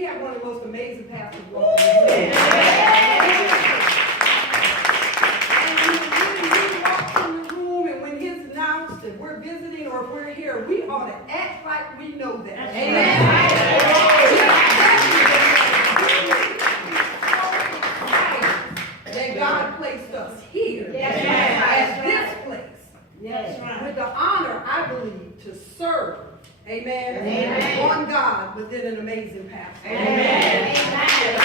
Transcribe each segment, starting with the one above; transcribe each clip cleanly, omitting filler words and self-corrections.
We have one of the most amazing pastors walking in. And when he walks in the room and when he's announced that we're visiting or if we're here, we ought to act like we know that. Amen. That God placed us here at this place. Yes. With the honor, I believe, to serve. Amen. Amen. On God within an amazing path. Amen. Amen.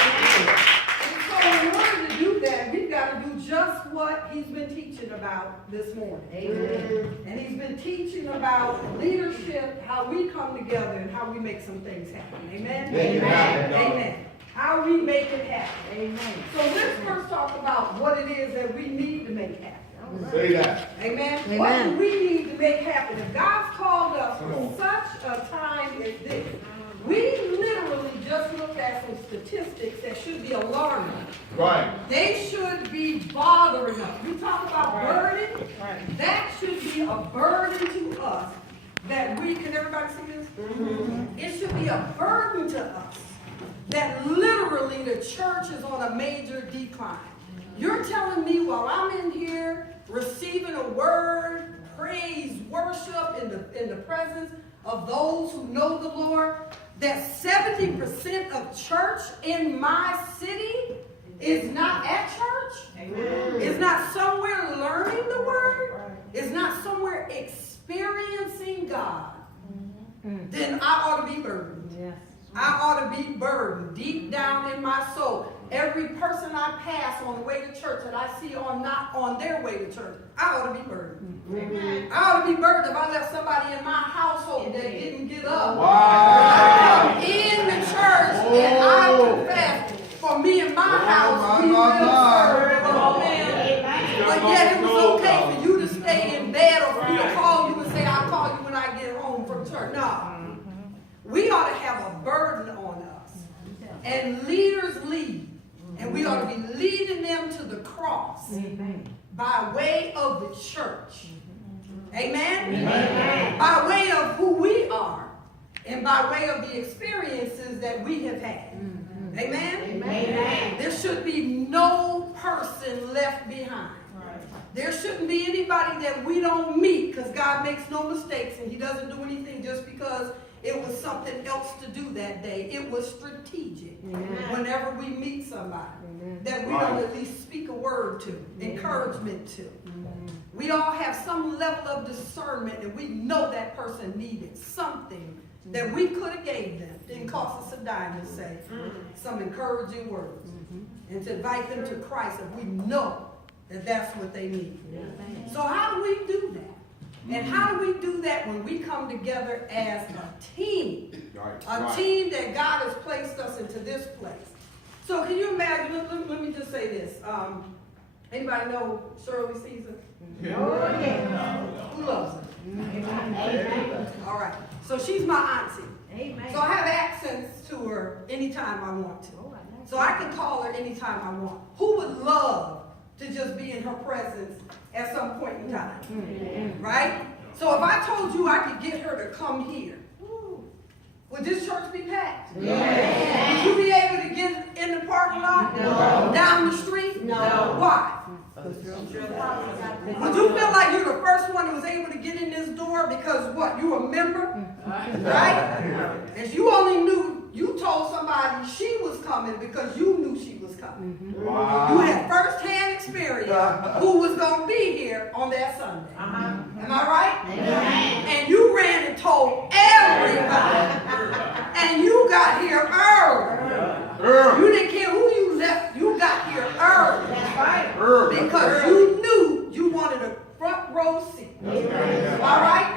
And so in order to do that, we've got to do just what he's been teaching about this morning. Amen. And he's been teaching about leadership, how we come together, and how we make some things happen. Amen. Amen. Amen. How we make it happen. Amen. So let's first talk about what it is that we need to make happen. Say that. Amen. Amen. What do we need to make happen? If God's called us for such a time as this, we literally just looked at some statistics that should be alarming. Right. They should be bothering us. We talk about burden. Right. That should be a burden to us that we, can everybody see this? Mm-hmm. It should be a burden to us that literally the church is on a major decline. You're telling me while I'm in here receiving a word, praise, worship in the presence of those who know the Lord, that 70% of church in my city is not at church, Amen. Is not somewhere learning the word, is not somewhere experiencing God, then I ought to be burdened. Yes. I ought to be burdened deep down in my soul. Every person I pass on the way to church that I see not on their way to church, I ought to be burdened. Mm-hmm. I ought to be burdened if I left somebody in my household that didn't get up. Wow. In the church, and I confess, for me and my house, we will serve. But yet it was okay for you to stay in bed or for me to call you and say, I'll call you when I get home from church. No. We ought to have a burden on us. And leaders lead. And we ought to be leading them to the cross by way of the church. Amen? Amen? By way of who we are and by way of the experiences that we have had. Amen? Amen? There should be no person left behind. There shouldn't be anybody that we don't meet because God makes no mistakes and he doesn't do anything just because it was something else to do that day. It was strategic. Amen. Whenever we meet somebody, Amen. That we don't at least speak a word to, Amen. Encouragement to. Amen. We all have some level of discernment and we know that person needed something that we could have gave them. Didn't cost us a dime to say some encouraging words and to invite them to Christ if we know that that's what they need. Amen. So how do we do that? And how do we do that when we come together as a team? A team that God has placed us into this place. So can you imagine, let me just say this. Anybody know Shirley Caesar? Yeah. Oh, yeah. Who loves her? Amen. All right. So she's my auntie. Amen. So I have access to her anytime I want to. So I can call her anytime I want. Who would love to just be in her presence at some point in time? Mm-hmm. Right? So if I told you I could get her to come here, would this church be packed? Yes. Would you be able to get in the parking lot? No. Down the street? No. Why? Would you feel like you're the first one who was able to get in this door because what? You a member? Right? And you only knew, you told somebody she was coming because you knew she was coming. Mm-hmm. Wow. You had first-hand experience who was going to be here on that Sunday. Am I right? Amen. And you ran and told everybody. And you got here early. You didn't care who you left. You got here early. That's right. Because you knew you wanted a front row seat. Amen. All right?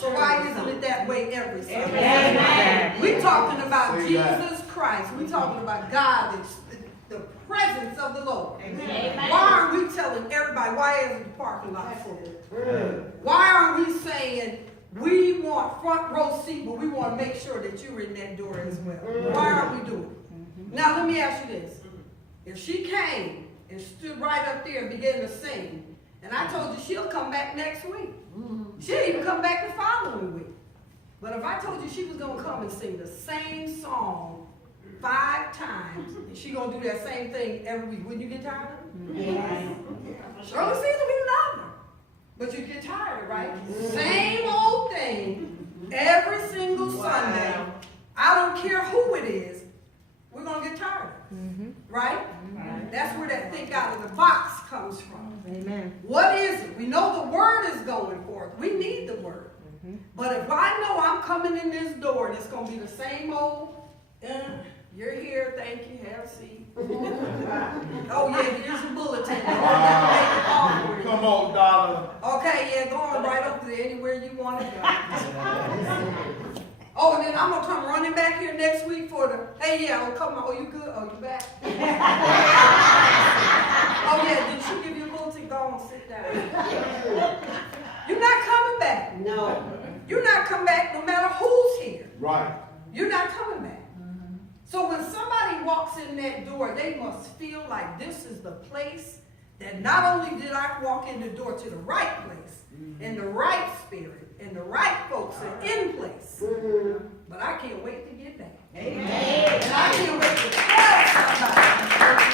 So why isn't it that way every Sunday? We're talking about Jesus Christ. We're talking about God, the presence of the Lord. Amen. Why aren't we telling everybody, why isn't the parking lot full? Why aren't we saying we want front row seat, but we want to make sure that you're in that door as well? Why aren't we doing it? Now let me ask you this. If she came and stood right up there and began to sing, and I told you she'll come back next week. She'll even come back the following week. But if I told you she was going to come and sing the same song 5 times, and she gonna do that same thing every week. Wouldn't you get tired of it? Yes. Early season, we love her. But you get tired, right? Same old thing every single Sunday. I don't care who it is. We're going to get tired of it. Right? That's where that think out of the box comes from. Amen. What is it? We know the word is going forth. We need the word. But if I know I'm coming in this door and it's going to be the same old, you're here, thank you, have a seat. Oh yeah, here's your bulletin. Come on, Donna. Okay, yeah, going right up there anywhere you want to go. Oh, and then I'm gonna come running back here next week for the, hey yeah, oh come on, oh you good? Oh you back? Oh yeah, did she give you a bulletin? Go on, sit down. You're not coming back. No. You're not coming back no matter who's here. Right. You're not coming back. So when somebody walks in that door, they must feel like this is the place that not only did I walk in the door to the right place, in the right spirit, and the right folks are in place, but I can't wait to get back. Amen. And I can't wait to tell somebody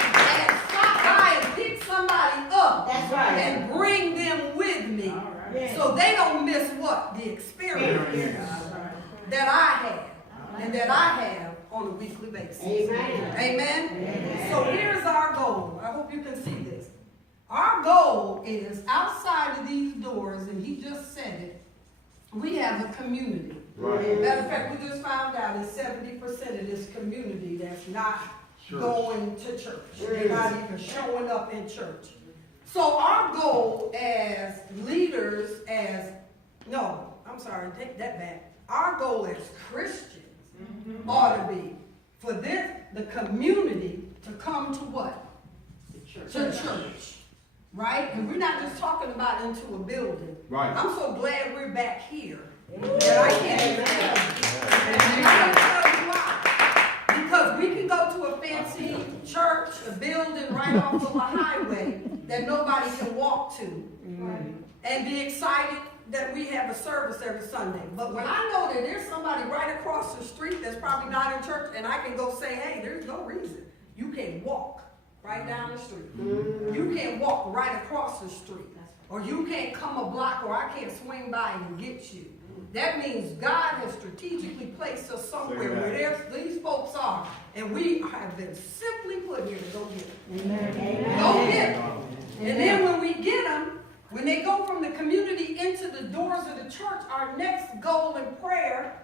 and stop by and pick somebody up. That's right. And bring them with me, so they don't miss what? The experience that I have and that I have on a weekly basis. Amen. Amen? Amen. So here's our goal. I hope you can see this. Our goal is outside of these doors, and he just said it, we have a community. Right. Matter of fact, we just found out that 70% of this community that's not going to church. They're not even showing up in church. So our goal as leaders, take that back. Our goal as Christians ought to be for the community to come to what? To church. Right? And we're not just talking about into a building. Right. I'm so glad we're back here that I can't even tell you. And I'm going to tell you why. Because we can go to a fancy church, a building right off of a highway that nobody can walk to, and be excited that we have a service every Sunday. But when I know that there's somebody right across the street that's probably not in church, and I can go say, hey, there's no reason. You can walk right down the street. You can't walk right across the street. Or you can't come a block, or I can't swing by and get you. That means God has strategically placed us somewhere where these folks are, and we have been simply put here to go get them. Amen. Go get them. And then when we get them, when they go from the community into the doors of the church, our next goal in prayer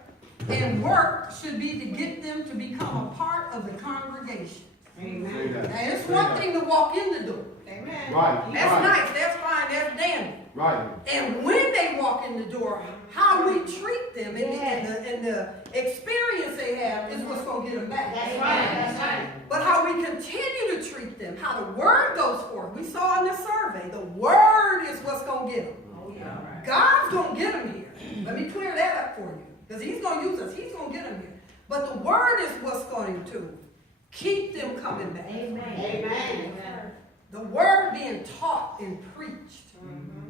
and work should be to get them to become a part of the congregation. Amen. And it's one thing to walk in the door. Amen. Right. That's nice. That's fine. That's dandy. Right. And when they walk in the door, how we treat them and the experience they have is what's going to get them back. That's right. That's right. But how we continue to treat them, how the word goes forth. We saw in the survey, the word is what's going to get them. Oh, yeah. God's going to get them here. Let me clear that up for you. Because he's going to use us. He's going to get them here. But the word is what's going to keep them coming back. Amen. Amen. The word being taught and preached.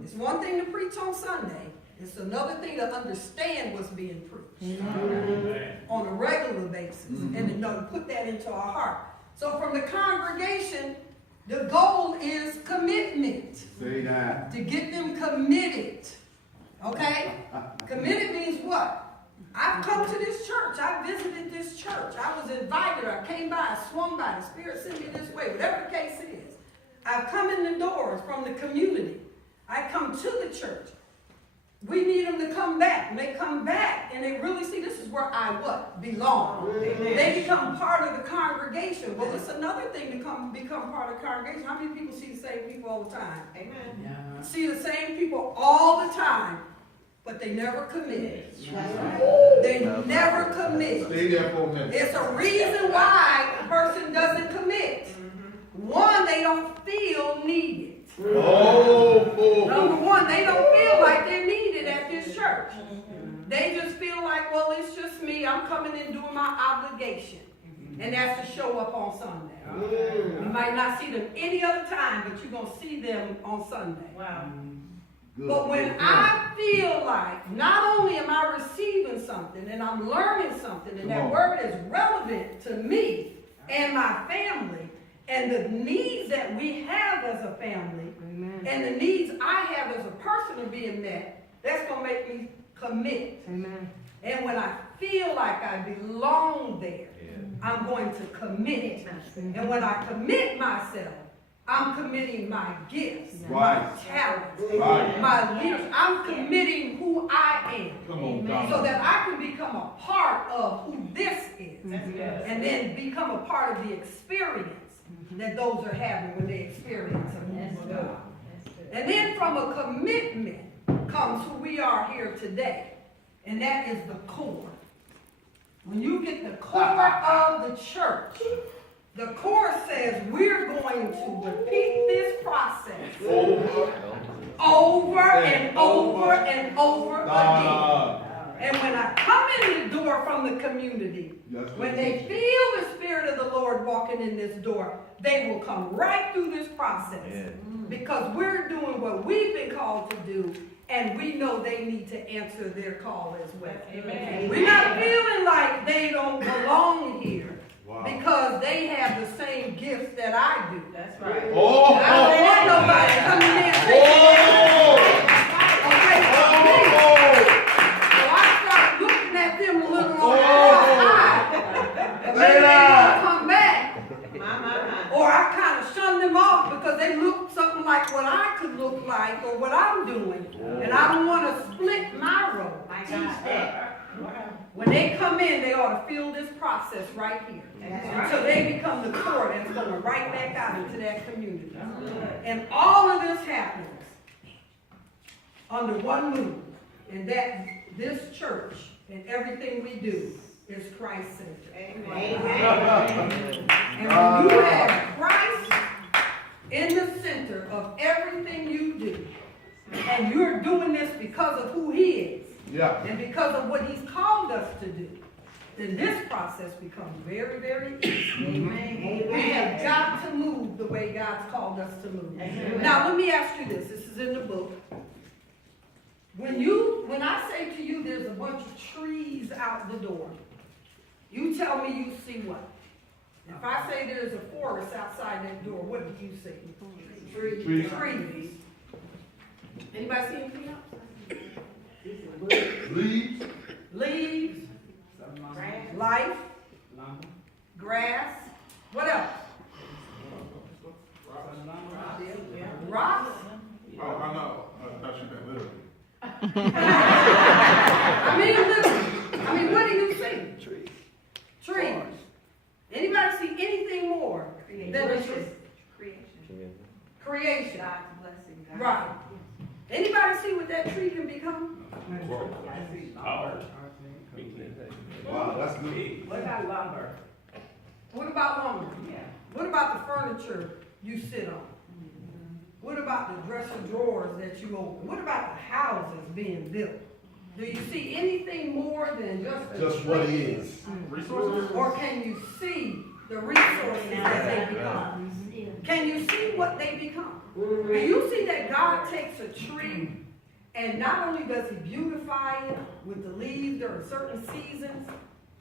It's one thing to preach on Sunday. It's another thing to understand what's being preached on a regular basis and to put that into our heart. So from the congregation, the goal is commitment. Say that. To get them committed. Okay? Committed means what? I've come to this church. I visited this church. I was invited. I came by. I swung by. The Spirit sent me this way. Whatever the case is. I've come in the doors from the community. I come to the church. We need them to come back. And they come back and they really see this is where I what? Belong. Amen. They become part of the congregation. Well, it's another thing to become part of the congregation. How many people see the same people all the time? Amen. Yeah. See the same people all the time. But they never commit. They never commit. Stay there for a minute. It's a reason why a person doesn't commit. One, they don't feel needed. Number one, they don't feel like they're needed at this church. They just feel like, well, it's just me. I'm coming in doing my obligation. And that's to show up on Sunday. You might not see them any other time, but you're going to see them on Sunday. Wow. Good. But when Good. I feel like not only am I receiving something and I'm learning something and Come that on. word is relevant to me and my family and the needs that we have as a family and the needs I have as a person are being met, that's going to make me commit. Amen. And when I feel like I belong there, I'm going to commit. And when I commit myself, I'm committing my gifts, Right. my talents, Right. my leadership. I'm committing who I am Come on, Donna. so that I can become a part of who this is. And then become a part of the experience that those are having when they experience a move of God. And then from a commitment comes who we are here today. And that is the core. When you get the core of the church, the core says we're going to repeat this process over and over and over again. And when I come in the door from the community, when they feel the Spirit of the Lord walking in this door, they will come right through this process. Because we're doing what we've been called to do, and we know they need to answer their call as well. Amen. We're not feeling like they don't belong here Wow. because they have the same gifts that I do. That's right. Oh! I don't want nobody coming in and saying, okay, so I start looking at them a little on the cross-eyed. And maybe they won't come back. Or I kind of shun them off because they look something like what I could look like or what I'm doing. And I don't want to split my role. When they come in, they ought to feel this process right here. Until they become the core that's going right back out into that community. And all of this happens under one move. And that this church and everything we do is Christ-centered. Amen. And when you have Christ in the center of everything you do, and you're doing this because of who He is, Yeah. and because of what He's called us to do, then this process becomes very, very easy. Amen. We have got to move the way God's called us to move. Now, let me ask you this. This is in the book. When I say to you there's a bunch of trees out the door, you tell me you see what? If I say there's a forest outside that door, what do you see? Trees. Trees. Anybody see anything else? Leaves. Leaves, life, grass. What else? Rocks. Oh, I know. I thought you meant literally. I mean, what do you see? Trees. Anybody see anything more than a tree? Creation. Right. Anybody see what that tree can become? Wow, that's good. What about lumber? What about lumber? Yeah. What about the furniture you sit on? What about the dresser drawers that you open? What about the houses being built? Do you see anything more than just a Just tree? what it is. Or can you see the resources that they become? Can you see what they become? Do you see that God takes a tree and not only does He beautify it with the leaves during certain seasons,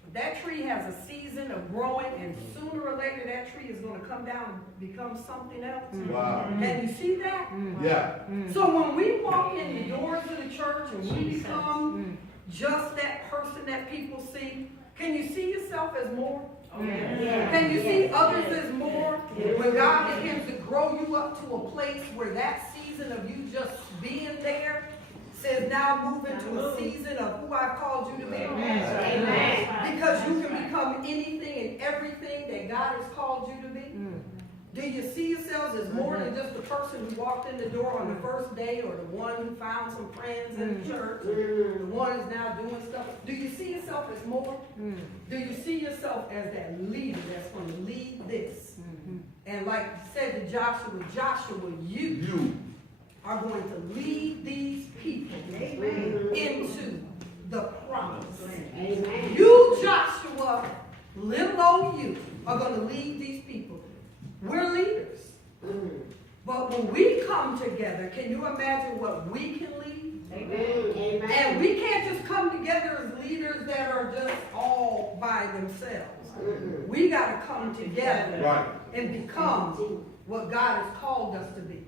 but that tree has a season of growing, and sooner or later that tree is going to come down and become something else? Wow. Can you see that? Yeah. So when we walk in the doors of the church and we become just that person that people see, can you see yourself as more? Can you see others as more? When God begins to grow you up to a place where that season of you just being there says now move into a season of who I've called you to be. Because you can become anything and everything that God has called you to be. Do you see yourselves as more than just the person who walked in the door on the first day, or the one who found some friends in the church, or the one who's now doing stuff? Do you see yourself as more? Do you see yourself as that leader that's going to lead this? And like you said to Joshua, you are going to lead these people into the promise. You, Joshua, little old you, are going to lead these people. We're leaders. But when we come together, can you imagine what we can lead? Amen. And we can't just come together as leaders that are just all by themselves. We got to come together Right. and become what God has called us to be.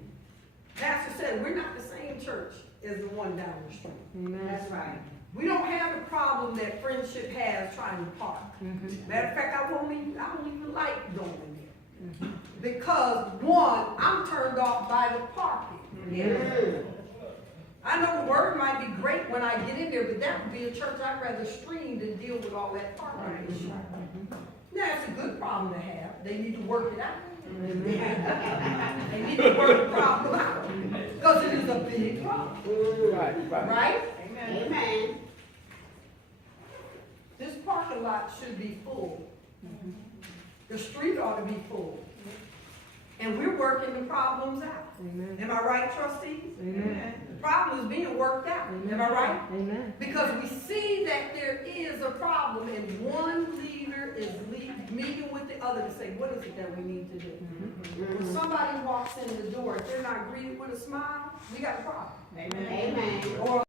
Pastor said, we're not the same church as the one down the street. That's right. We don't have the problem that Friendship has trying to park. Matter of fact, I don't even like going there. Because one, I'm turned off by the parking. I know the word might be great when I get in there, but that would be a church I'd rather stream than deal with all that parking issue. Now, it's a good problem to have. They need to work it out. They need to work the problem out. Because it is a big problem. Right? Amen. This parking lot should be full. The street ought to be full. And we're working the problems out. Am I right, trustees? The problem is being worked out. Am I right? Because we see that there is a problem and one leader is meeting with the other to say, what is it that we need to do? When somebody walks in the door, if they're not greeted with a smile, we got a problem. Amen. Or